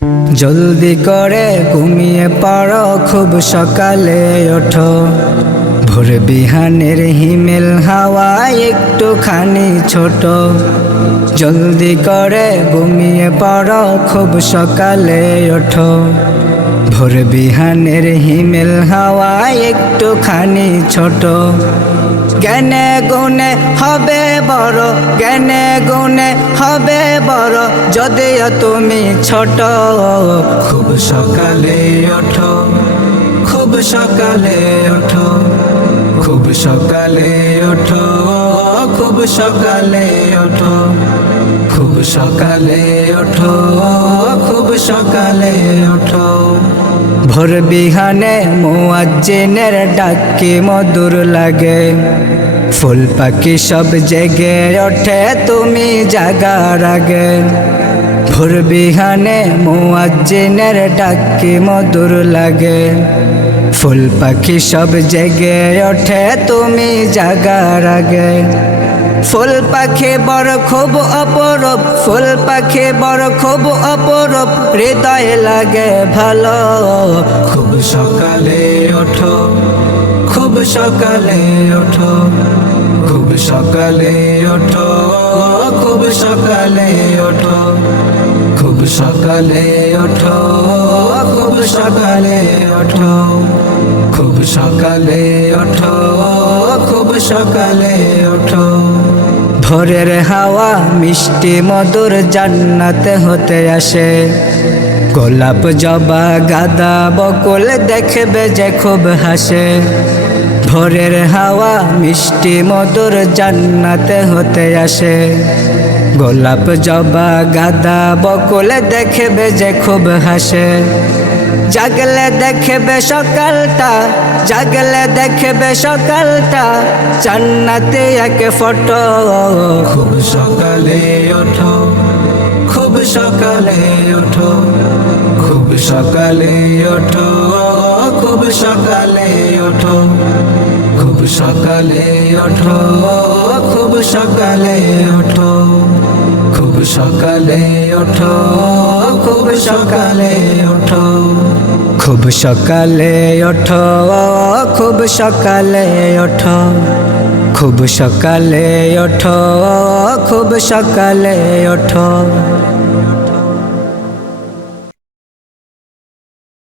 জলদি করে ঘুমিয়ে পড়ো, খুব সকালে ওঠো। ভোর বিহানের হিমেল হাওয়া একটুখানি ছোট। জলদি করে ঘুমিয়ে পড়ো, খুব সকালে ওঠো। ভোর বিহানের হিমেল হাওয়া একটুখানি ছোট। জ্ঞানে গুণে হবে বড়, জ্ঞানে গুণে হবে বড়, যদিও তুমি ছোট। খুব সকালে ওঠো, খুব সকালে ওঠো, খুব সকালে ওঠো, খুব সকালে ওঠো, খুব সকালে ওঠো, খুব সকালে ওঠো। ভোর বিহানে মুয়াজ্জিনের ডাক কি মধুর লাগে। ফুল পাখি সব জেগে ওঠে তুমি জাগার আগে। ভোর বিহানে মুয়াজ্জিনের ডাক কি মধুর লাগে। ফুল পাখি সব জেগে ওঠে তুমি জাগার আগে। ফুল পাখি বড় খুব অপরূপ, ফুল পাখি বড় খুব অপরূপ, হৃদয় লাগে ভালো। খুব সকালে ওঠো, খুব সকালে ওঠো, খুব সকালে ওঠো, খুব সকালে ওঠো, খুব সকালে ওঠো, খুব সকালে ওঠো, খুব সকালে ওঠো, খুব সকালে ওঠো। ভোরের হাওয়া মিষ্টি মধুর জান্নাত হতে আসে। গোলাপ জবা গাঁদা বকুল দেখবে যে খুব হাসে। ভোরের হাওয়া মিষ্টি মধুর জান্নাত হতে আসে। গোলাপ জবা গাঁদা বকুল দেখবে যে খুব হাসে। জাগলে দেখবে সকালটা, জাগলে দেখবে সকালটা, জান্নাতে এক ফটো। খুব সকালে ওঠো, খুব সকালে ওঠো, খুব সকালে ওঠো, খুব সকালে ওঠো, খুব সকালে ওঠো, খুব সকালে ওঠো, খুব সকালে ওঠো, খুব সকালে ওঠো, খুব সকালে ওঠো, খুব সকালে ওঠো, খুব সকালে ওঠো, খুব সকালে ওঠো।